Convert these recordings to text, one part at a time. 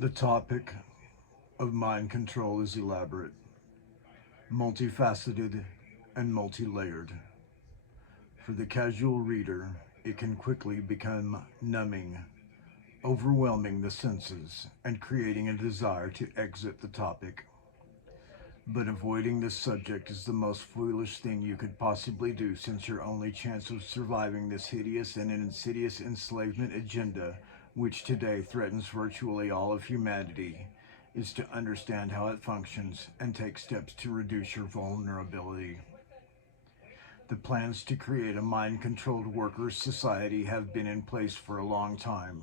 The topic of mind control is elaborate, multifaceted, and multi-layered. For the casual reader, it can quickly become numbing, overwhelming the senses, and creating a desire to exit the topic. But avoiding this subject is the most foolish thing you could possibly do, since your only chance of surviving this hideous and insidious enslavement agenda, which today threatens virtually all of humanity, is to understand how it functions and take steps to reduce your vulnerability. The plans to create a mind-controlled workers' society have been in place for a long time.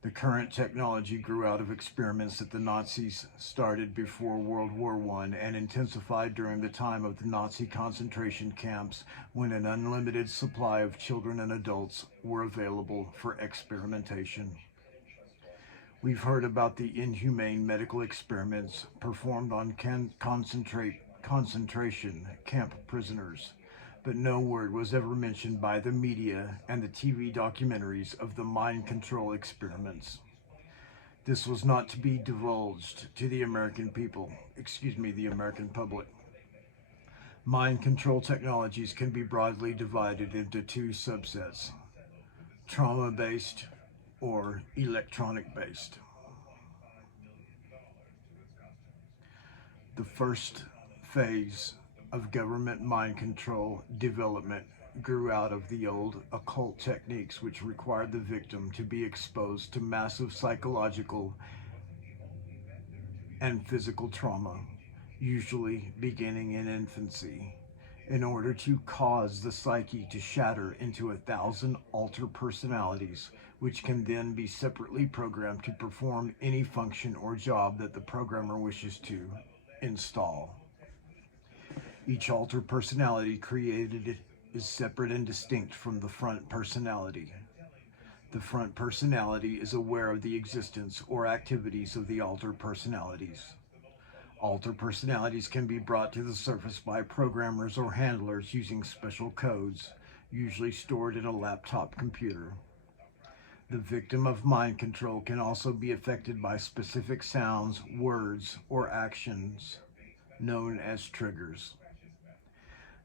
The current technology grew out of experiments that the Nazis started before World War I and intensified during the time of the Nazi concentration camps, when an unlimited supply of children and adults were available for experimentation. We've heard about the inhumane medical experiments performed on concentration camp prisoners, but no word was ever mentioned by the media and the TV documentaries of the mind control experiments. This was not to be divulged to the American people, the American public. Mind control technologies can be broadly divided into two subsets: trauma-based or electronic-based. The first phase of government mind control development grew out of the old occult techniques, which required the victim to be exposed to massive psychological and physical trauma, usually beginning in infancy, in order to cause the psyche to shatter into 1,000 alter personalities, which can then be separately programmed to perform any function or job that the programmer wishes to install. Each alter personality created is separate and distinct from the front personality. The front personality is aware of the existence or activities of the alter personalities. Alter personalities can be brought to the surface by programmers or handlers using special codes, usually stored in a laptop computer. The victim of mind control can also be affected by specific sounds, words, or actions known as triggers.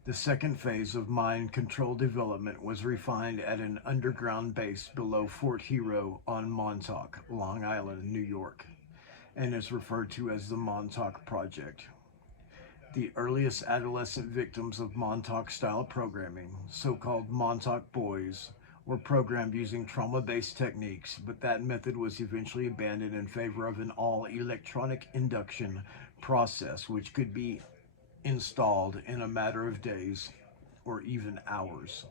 The second phase of mind control development was refined at an underground base below Fort Hero on Montauk, Long Island, New York, and is referred to as the Montauk Project. The earliest adolescent victims of Montauk-style programming, so-called Montauk Boys, were programmed using trauma-based techniques, but that method was eventually abandoned in favor of an all-electronic induction process, which could be installed in a matter of days or even hours,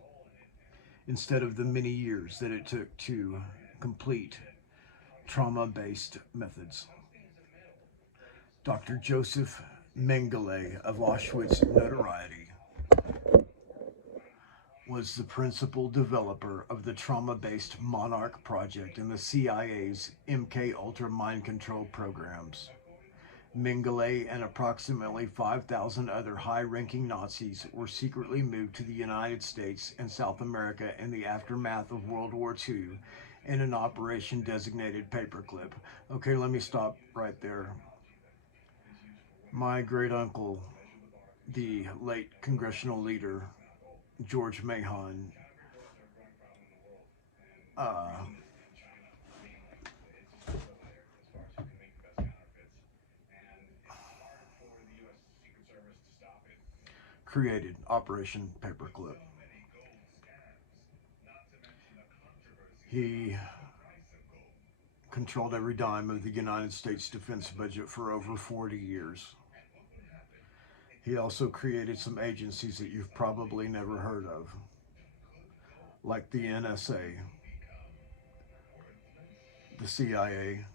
instead of the many years that it took to complete trauma-based methods. Dr. Joseph Mengele of Auschwitz notoriety was the principal developer of the trauma-based Monarch Project and the CIA's MK Ultra mind control programs. Mengele and approximately 5,000 other high-ranking Nazis were secretly moved to the United States and South America in the aftermath of World War II in an operation designated Paperclip. Okay, let me stop right there. My great uncle, the late congressional leader, George Mahon, uh, created Operation Paperclip. He controlled every dime of the United States defense budget for over 40 years. He also created some agencies that you've probably never heard of, like the NSA, the CIA,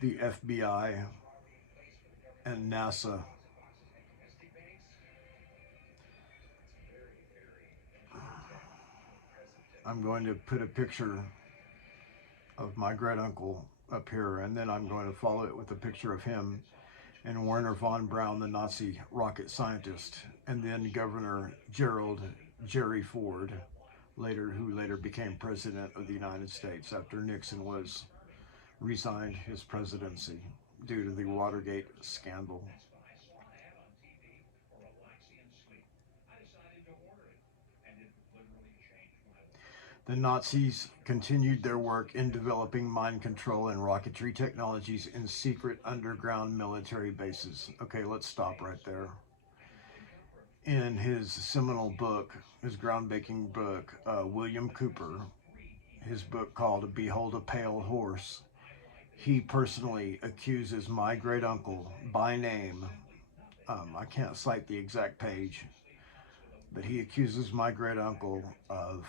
the FBI, and NASA. I'm going to put a picture of my great uncle up here, and then I'm going to follow it with a picture of him and Werner von Braun, the Nazi rocket scientist, and then Governor Gerald Jerry Ford, who later became President of the United States after Nixon was resigned his presidency due to the Watergate scandal. The Nazis continued their work in developing mind control and rocketry technologies in secret underground military bases. Okay, let's stop right there. In his seminal book, his groundbreaking book, William Cooper, his book called Behold a Pale Horse, he personally accuses my great uncle by name. I can't cite the exact page, but he accuses my great uncle of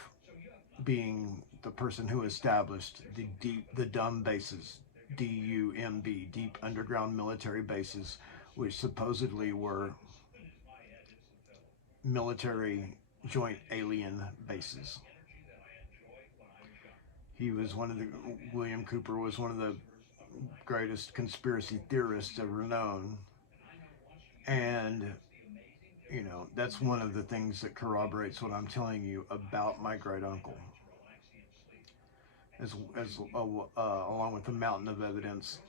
being the person who established the dumb bases, DUMB, deep underground military bases, which supposedly were military joint alien bases. William Cooper was one of the greatest conspiracy theorists ever known. And, you know, that's one of the things that corroborates what I'm telling you about my great uncle. Along with the mountain of evidence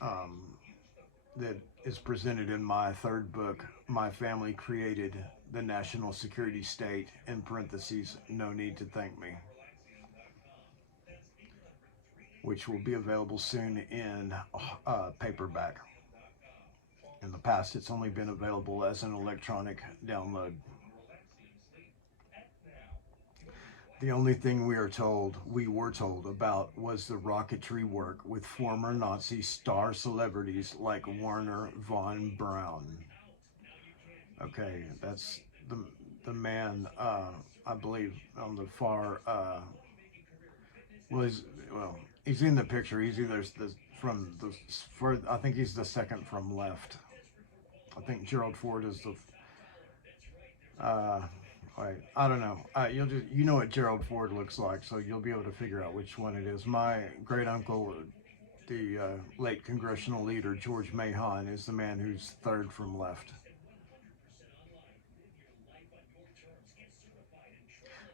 that is presented in my third book, My Family Created the National Security State, in parentheses, no need to thank me, which will be available soon in paperback. In the past, it's only been available as an electronic download. The only thing we were told about was the rocketry work with former Nazi star celebrities like Werner von Braun. Okay, that's the man, I believe, on the far, he's in the picture. He's either I think he's the second from left. I think Gerald Ford is the, I don't know. You know what Gerald Ford looks like, so you'll be able to figure out which one it is. My great uncle, the late congressional leader George Mahon, is the man who's third from left.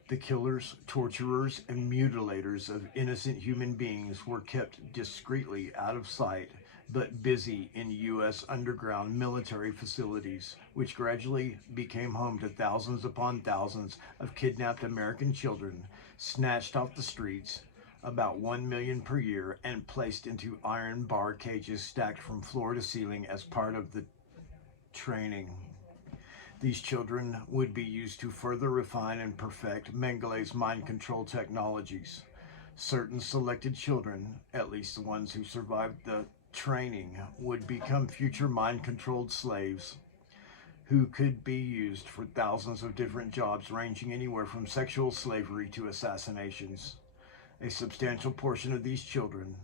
The killers, torturers, and mutilators of innocent human beings were kept discreetly out of sight, but busy in U.S. underground military facilities, which gradually became home to thousands upon thousands of kidnapped American children, snatched off the streets, about 1 million per year, and placed into iron bar cages stacked from floor to ceiling as part of the training. These children would be used to further refine and perfect Mengele's mind control technologies. Certain selected children, at least the ones who survived the training, would become future mind-controlled slaves who could be used for thousands of different jobs, ranging anywhere from sexual slavery to assassinations. A substantial portion of these children,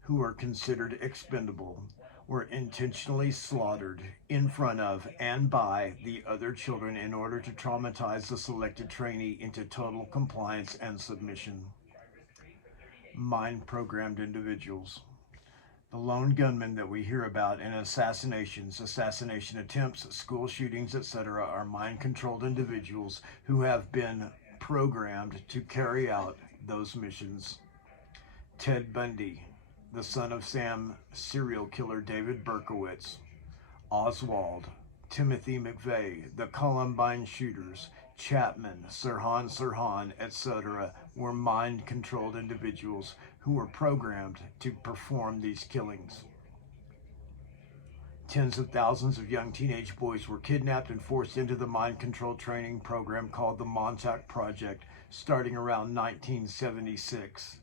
who were considered expendable, were intentionally slaughtered in front of and by the other children in order to traumatize the selected trainee into total compliance and submission. Mind-programmed individuals. The lone gunmen that we hear about in assassinations, assassination attempts, school shootings, etc., are mind-controlled individuals who have been programmed to carry out those missions. Ted Bundy, the son of Sam serial killer David Berkowitz, Oswald, Timothy McVeigh, the Columbine shooters, Chapman, Sirhan, etc., were mind-controlled individuals who were programmed to perform these killings. Tens of thousands of young teenage boys were kidnapped and forced into the mind-control training program called the Montauk Project, starting around 1976.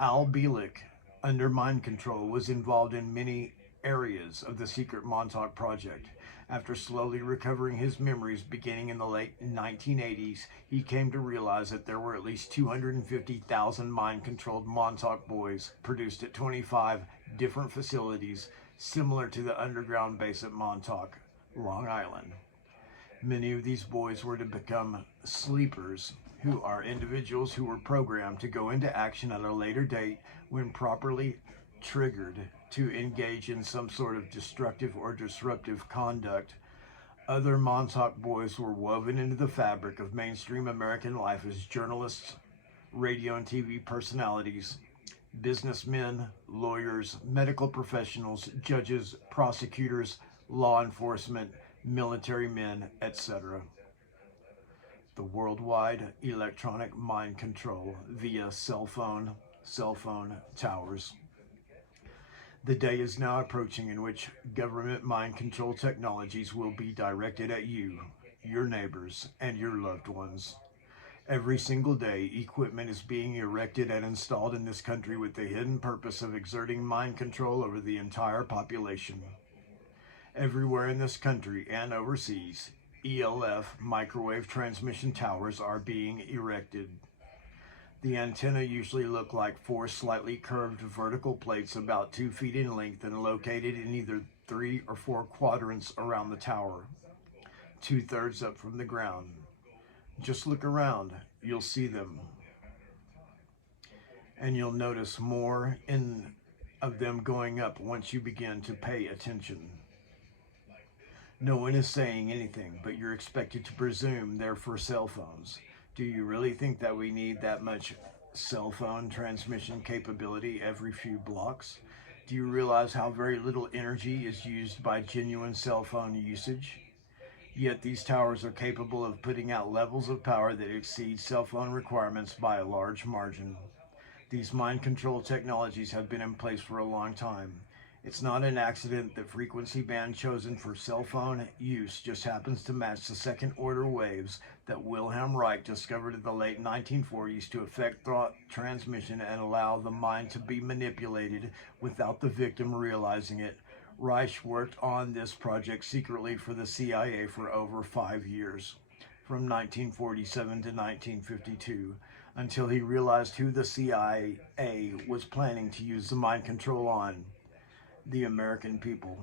Al Bielek, under mind control, was involved in many areas of the secret Montauk Project. After slowly recovering his memories beginning in the late 1980s, he came to realize that there were at least 250,000 mind-controlled Montauk boys produced at 25 different facilities similar to the underground base at Montauk, Long Island. Many of these boys were to become sleepers, who are individuals who were programmed to go into action at a later date when properly triggered to engage in some sort of destructive or disruptive conduct. Other Montauk boys were woven into the fabric of mainstream American life as journalists, radio and TV personalities, businessmen, lawyers, medical professionals, judges, prosecutors, law enforcement, military men, etc. The worldwide electronic mind control via cell phone towers. The day is now approaching in which government mind control technologies will be directed at you, your neighbors, and your loved ones. Every single day, equipment is being erected and installed in this country with the hidden purpose of exerting mind control over the entire population. Everywhere in this country and overseas, ELF microwave transmission towers are being erected. The antenna usually look like four slightly curved vertical plates about 2 feet in length and located in either 3 or 4 quadrants around the tower, 2/3 up from the ground. Just look around, you'll see them. And you'll notice more of them going up once you begin to pay attention. No one is saying anything, but you're expected to presume they're for cell phones. Do you really think that we need that much cell phone transmission capability every few blocks? Do you realize how very little energy is used by genuine cell phone usage? Yet these towers are capable of putting out levels of power that exceed cell phone requirements by a large margin. These mind control technologies have been in place for a long time. It's not an accident the frequency band chosen for cell phone use just happens to match the second order waves that Wilhelm Reich discovered in the late 1940s to affect thought transmission and allow the mind to be manipulated without the victim realizing it. Reich worked on this project secretly for the CIA for over 5 years, from 1947 to 1952, until he realized who the CIA was planning to use the mind control on: the American people.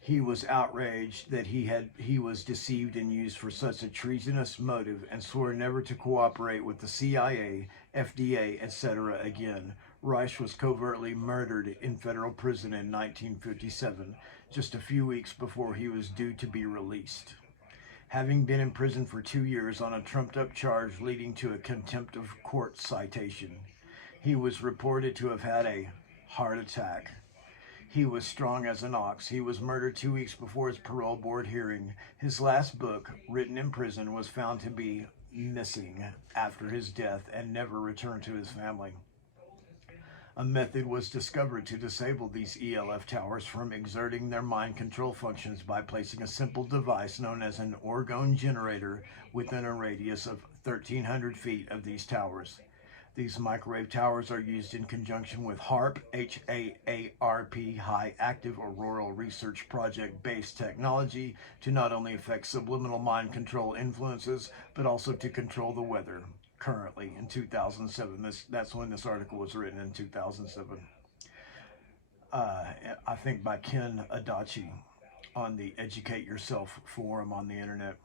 He was outraged that he was deceived and used for such a treasonous motive and swore never to cooperate with the CIA, FDA, etc. again. Reich was covertly murdered in federal prison in 1957, just a few weeks before he was due to be released, having been in prison for 2 years on a trumped-up charge leading to a contempt of court citation. He was reported to have had a heart attack. He was strong as an ox. He was murdered 2 weeks before his parole board hearing. His last book, written in prison, was found to be missing after his death and never returned to his family. A method was discovered to disable these ELF towers from exerting their mind control functions by placing a simple device known as an orgone generator within a radius of 1,300 feet of these towers. These microwave towers are used in conjunction with HAARP, H-A-A-R-P, High Active Auroral Research Project-based technology to not only affect subliminal mind control influences, but also to control the weather. Currently, in 2007, that's when this article was written, in 2007. I think by Ken Adachi on the Educate Yourself forum on the internet.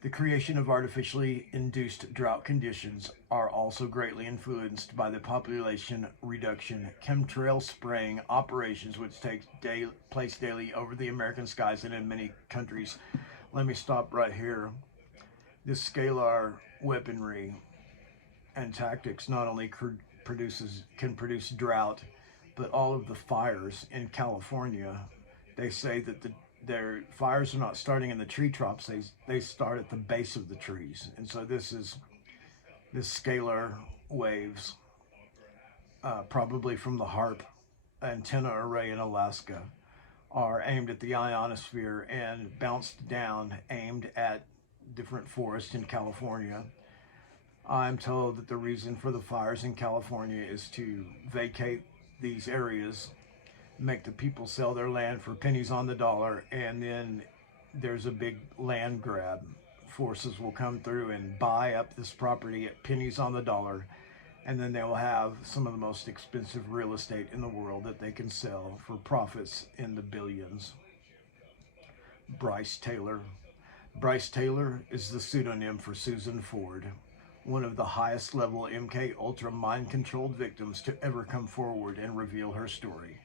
The creation of artificially induced drought conditions are also greatly influenced by the population reduction chemtrail spraying operations which take place daily over the American skies and in many countries. Let me stop right here. This scalar weaponry and tactics not only can produce drought, but all of the fires in California, they say that their fires are not starting in the tree tops, they start at the base of the trees. And so this scalar waves, probably from the HAARP antenna array in Alaska, are aimed at the ionosphere and bounced down, aimed at different forests in California. I'm told that the reason for the fires in California is to vacate these areas, make the people sell their land for pennies on the dollar, and then there's a big land grab. Forces will come through and buy up this property at pennies on the dollar, and then they will have some of the most expensive real estate in the world that they can sell for profits in the billions. Brice Taylor. Brice Taylor is the pseudonym for Susan Ford, one of the highest level MK Ultra mind controlled victims to ever come forward and reveal her story.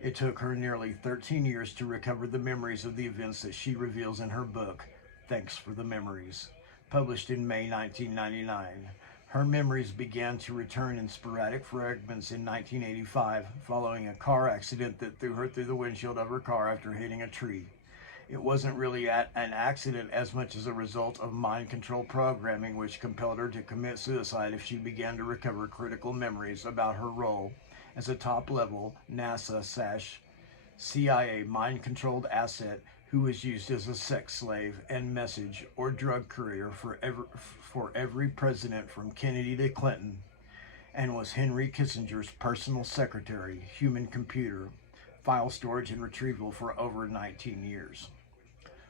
It took her nearly 13 years to recover the memories of the events that she reveals in her book, Thanks for the Memories, published in May 1999. Her memories began to return in sporadic fragments in 1985 following a car accident that threw her through the windshield of her car after hitting a tree. It wasn't really an accident as much as a result of mind control programming, which compelled her to commit suicide if she began to recover critical memories about her role as a top level NASA/CIA mind controlled asset who was used as a sex slave and message or drug courier for every president from Kennedy to Clinton, and was Henry Kissinger's personal secretary, human computer, file storage and retrieval for over 19 years.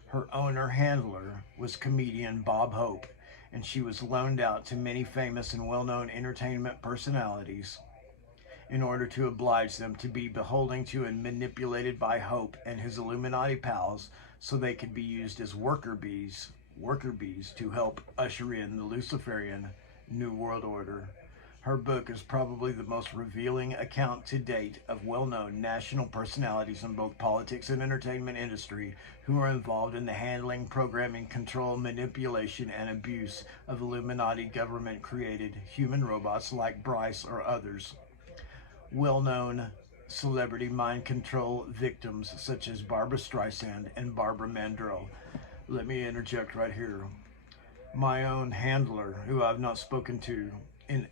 Her owner-handler was comedian Bob Hope, and she was loaned out to many famous and well-known entertainment personalities in order to oblige them to be beholden to and manipulated by Hope and his Illuminati pals so they could be used as worker bees to help usher in the Luciferian New World Order. Her book is probably the most revealing account to date of well-known national personalities in both politics and entertainment industry who are involved in the handling, programming, control, manipulation, and abuse of Illuminati government-created human robots like Brice or others. Well-known celebrity mind control victims such as Barbra Streisand and Barbara Mandrell. Let me interject right here. My own handler, who I've not spoken to in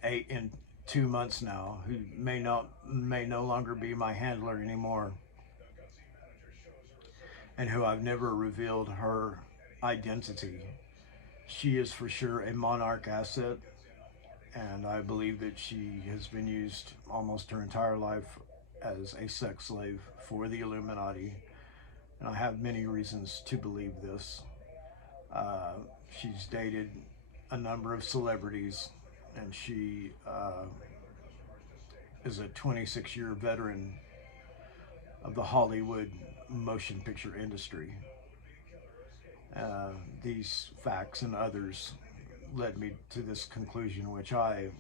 2 months now, who may no longer be my handler anymore, and who I've never revealed her identity. She is for sure a monarch asset, and I believe that she has been used almost her entire life as a sex slave for the Illuminati, and I have many reasons to believe this. She's dated a number of celebrities, and she is a 26-year veteran of the Hollywood motion picture industry. These facts and others led me to this conclusion, which I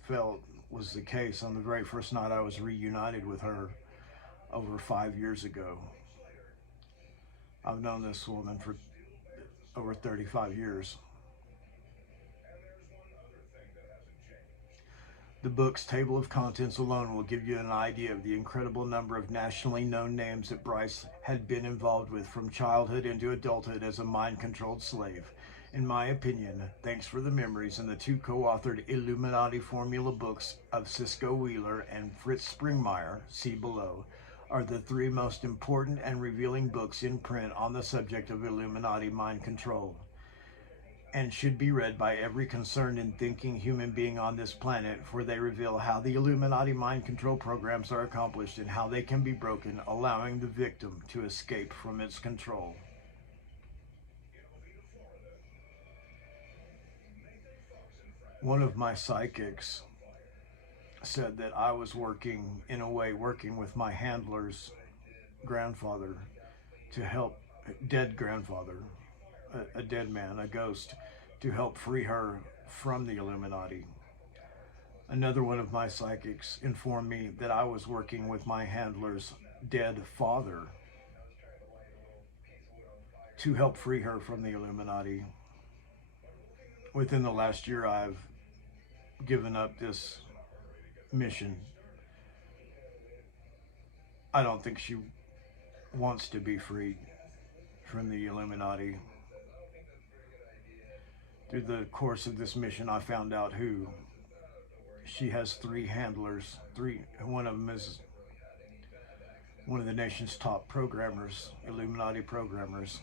felt was the case on the very first night I was reunited with her over 5 years ago. I've known this woman for over 35 years. The book's table of contents alone will give you an idea of the incredible number of nationally known names that Brice had been involved with from childhood into adulthood as a mind-controlled slave. In my opinion, thanks for the memories and the 2 co-authored Illuminati formula books of Cisco Wheeler and Fritz Springmeier, see below, are the 3 most important and revealing books in print on the subject of Illuminati mind control, and should be read by every concerned and thinking human being on this planet, for they reveal how the Illuminati mind control programs are accomplished and how they can be broken, allowing the victim to escape from its control. One of my psychics said that I was working with my handler's grandfather to help, dead grandfather, a dead man, a ghost, to help free her from the Illuminati. Another one of my psychics informed me that I was working with my handler's dead father to help free her from the Illuminati. Within the last year, I've given up this mission. I don't think she wants to be freed from the Illuminati. Through the course of this mission, I found out who. She has 3 handlers. One of them is one of the nation's top programmers, Illuminati programmers,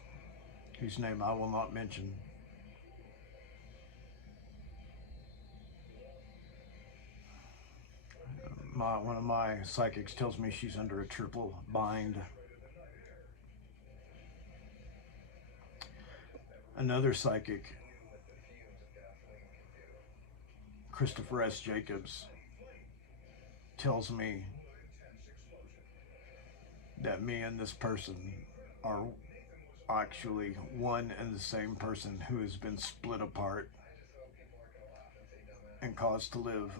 whose name I will not mention. One of my psychics tells me she's under a triple bind. Another psychic, Christopher S. Jacobs, tells me that me and this person are actually one and the same person who has been split apart and caused to live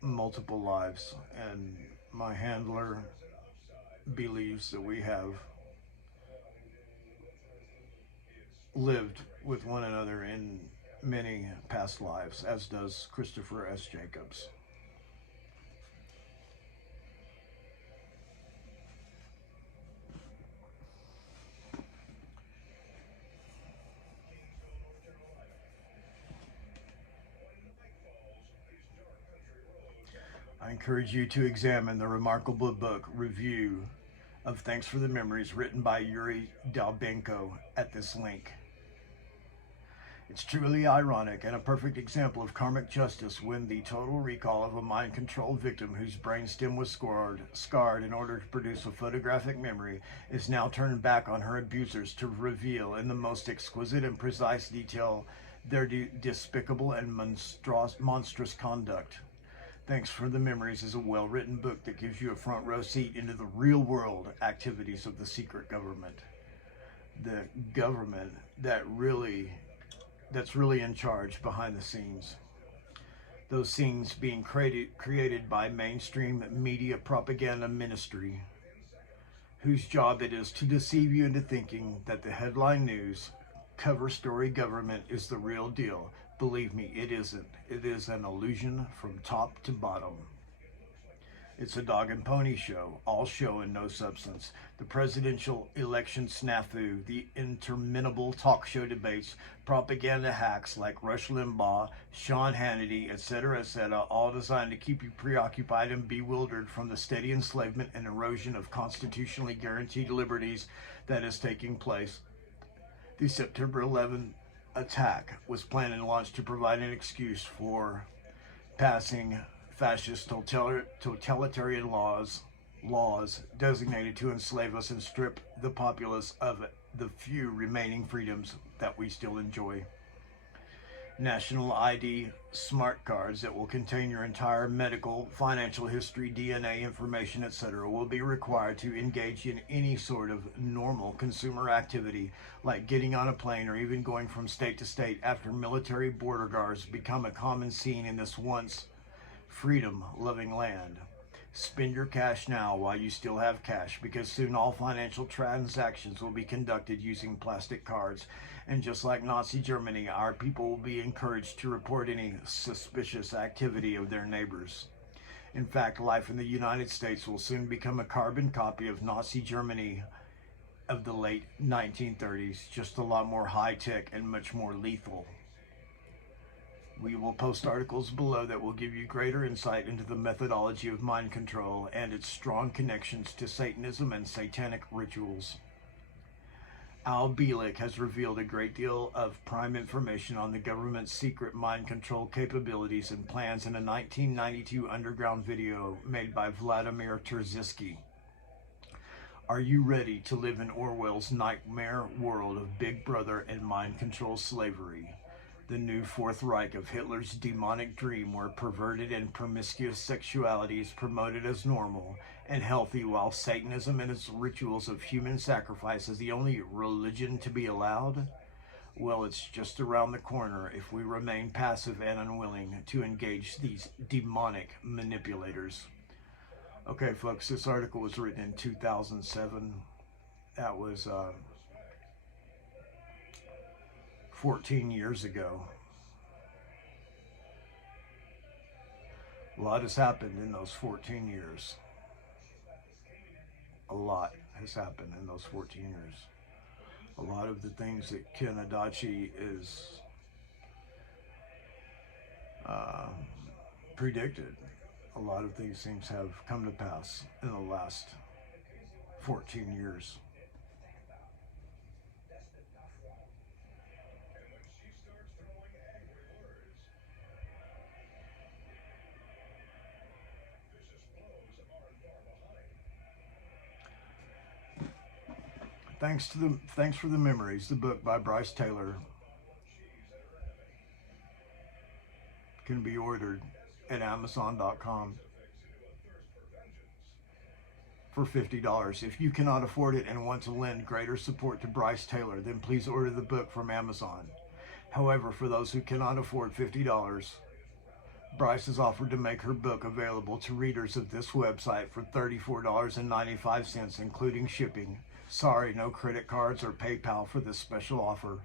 multiple lives. And my handler believes that we have lived with one another in many past lives, as does Christopher S. Jacobs. I encourage you to examine the remarkable book review of Thanks for the Memories written by Yuri Dalbenko at this link. It's truly ironic and a perfect example of karmic justice when the total recall of a mind-controlled victim whose brainstem was scarred in order to produce a photographic memory is now turned back on her abusers to reveal in the most exquisite and precise detail their despicable and monstrous conduct. Thanks for the Memories is a well-written book that gives you a front row seat into the real-world activities of the secret government. The government that's really in charge behind the scenes. Those scenes being created by mainstream media propaganda ministry, whose job it is to deceive you into thinking that the headline news, cover story government is the real deal. Believe me, it isn't. It is an illusion from top to bottom. It's a dog and pony show, all show and no substance. The presidential election snafu, the interminable talk show debates, propaganda hacks like Rush Limbaugh, Sean Hannity, etc., all designed to keep you preoccupied and bewildered from the steady enslavement and erosion of constitutionally guaranteed liberties that is taking place. The September 11th attack was planned and launched to provide an excuse for passing fascist totalitarian laws designated to enslave us and strip the populace of the few remaining freedoms that we still enjoy. National ID smart cards that will contain your entire medical, financial history, DNA information, etc. will be required to engage in any sort of normal consumer activity like getting on a plane or even going from state to state after military border guards become a common scene in this once freedom-loving land. Spend your cash now while you still have cash, because soon all financial transactions will be conducted using plastic cards. And just like Nazi Germany, our people will be encouraged to report any suspicious activity of their neighbors. In fact, life in the United States will soon become a carbon copy of Nazi Germany of the late 1930s, just a lot more high-tech and much more lethal. We will post articles below that will give you greater insight into the methodology of mind control and its strong connections to Satanism and satanic rituals. Al Bielek has revealed a great deal of prime information on the government's secret mind control capabilities and plans in a 1992 underground video made by Vladimir Terziski. Are you ready to live in Orwell's nightmare world of Big Brother and mind control slavery? The new Fourth Reich of Hitler's demonic dream where perverted and promiscuous sexuality is promoted as normal and healthy, while Satanism and its rituals of human sacrifice is the only religion to be allowed? Well, it's just around the corner if we remain passive and unwilling to engage these demonic manipulators. Okay, folks, this article was written in 2007. That was 14 years ago. A lot has happened in those 14 years. A lot has happened in those 14 years. A lot of the things that Ken Adachi is predicted, a lot of these things have come to pass in the last 14 years. Thanks for the Memories, the book by Brice Taylor, can be ordered at Amazon.com for $50. If you cannot afford it and want to lend greater support to Brice Taylor, then please order the book from Amazon. However, for those who cannot afford $50, Brice has offered to make her book available to readers of this website for $34.95, including shipping. Sorry, no credit cards or PayPal for this special offer.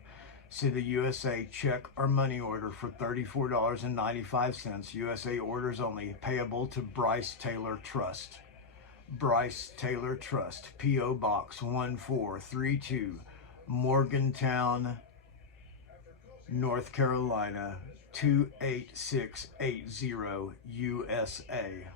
Send a USA check or money order for $34.95. USA orders only. Payable to Brice Taylor Trust. Brice Taylor Trust. P.O. Box 1432, Morgantown, North Carolina 28680, USA.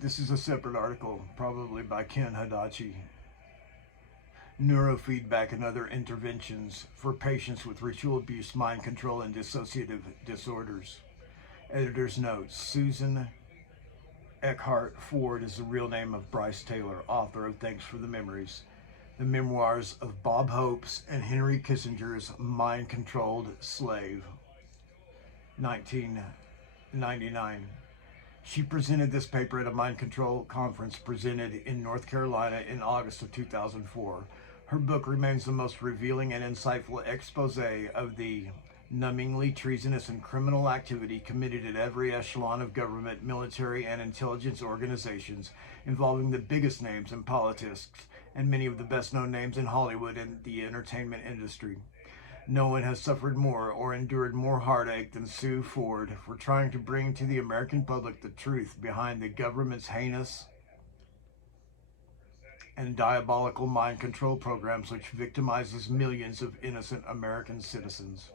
This is a separate article, probably by Ken Adachi. Neurofeedback and other interventions for patients with ritual abuse, mind control, and dissociative disorders. Editor's notes: Susan Eckhart Ford is the real name of Brice Taylor, author of Thanks for the Memories, the memoirs of Bob Hope's and Henry Kissinger's Mind-Controlled Slave, 1999. She presented this paper at a mind control conference presented in North Carolina in August of 2004. Her book remains the most revealing and insightful expose of the numbingly treasonous and criminal activity committed at every echelon of government, military, and intelligence organizations, involving the biggest names in politics and many of the best-known names in Hollywood and the entertainment industry. No one has suffered more or endured more heartache than Sue Ford for trying to bring to the American public the truth behind the government's heinous and diabolical mind control programs which victimizes millions of innocent American citizens.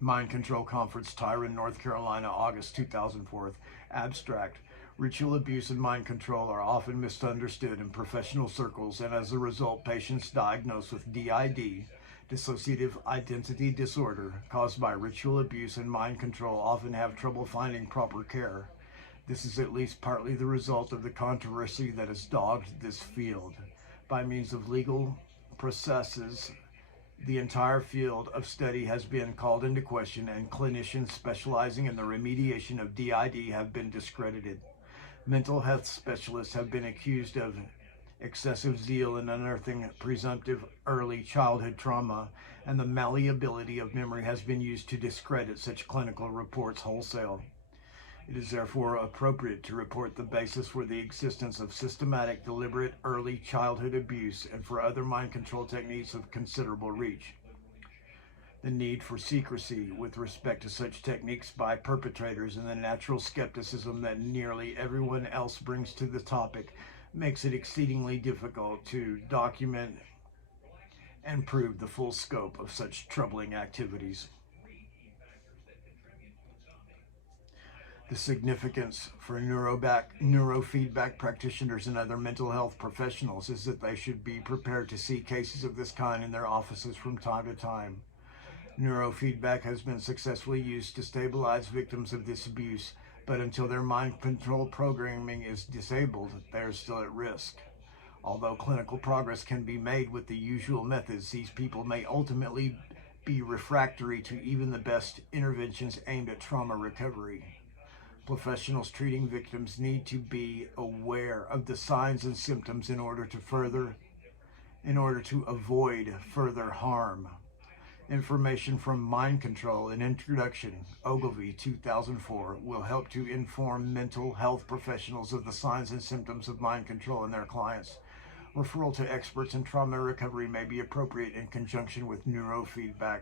Mind Control Conference, Tyron, North Carolina, August 2004. Abstract: Ritual abuse and mind control are often misunderstood in professional circles, and as a result, patients diagnosed with DID, dissociative identity disorder, caused by ritual abuse and mind control often have trouble finding proper care. This is at least partly the result of the controversy that has dogged this field. By means of legal processes, the entire field of study has been called into question, and clinicians specializing in the remediation of DID have been discredited. Mental health specialists have been accused of excessive zeal in unearthing presumptive early childhood trauma, and the malleability of memory has been used to discredit such clinical reports wholesale. It is therefore appropriate to report the basis for the existence of systematic, deliberate early childhood abuse and for other mind control techniques of considerable reach. The need for secrecy with respect to such techniques by perpetrators and the natural skepticism that nearly everyone else brings to the topic makes it exceedingly difficult to document and prove the full scope of such troubling activities. The significance for neurofeedback practitioners and other mental health professionals is that they should be prepared to see cases of this kind in their offices from time to time. Neurofeedback has been successfully used to stabilize victims of this abuse, but until their mind control programming is disabled, they are still at risk. Although clinical progress can be made with the usual methods, these people may ultimately be refractory to even the best interventions aimed at trauma recovery. Professionals treating victims need to be aware of the signs and symptoms in order to avoid further harm. Information from Mind Control, an Introduction, Ogilvy, 2004, will help to inform mental health professionals of the signs and symptoms of mind control in their clients. Referral to experts in trauma recovery may be appropriate in conjunction with neurofeedback.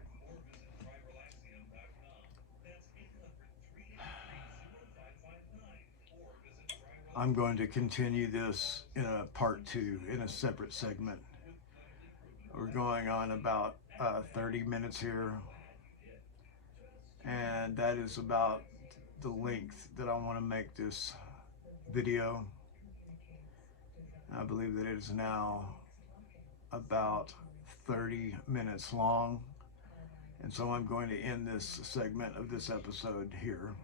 I'm going to continue this in a part 2, in a separate segment. We're going on about 30 minutes here, and that is about the length that I want to make this video. I believe that it is now about 30 minutes long, and so I'm going to end this segment of this episode here.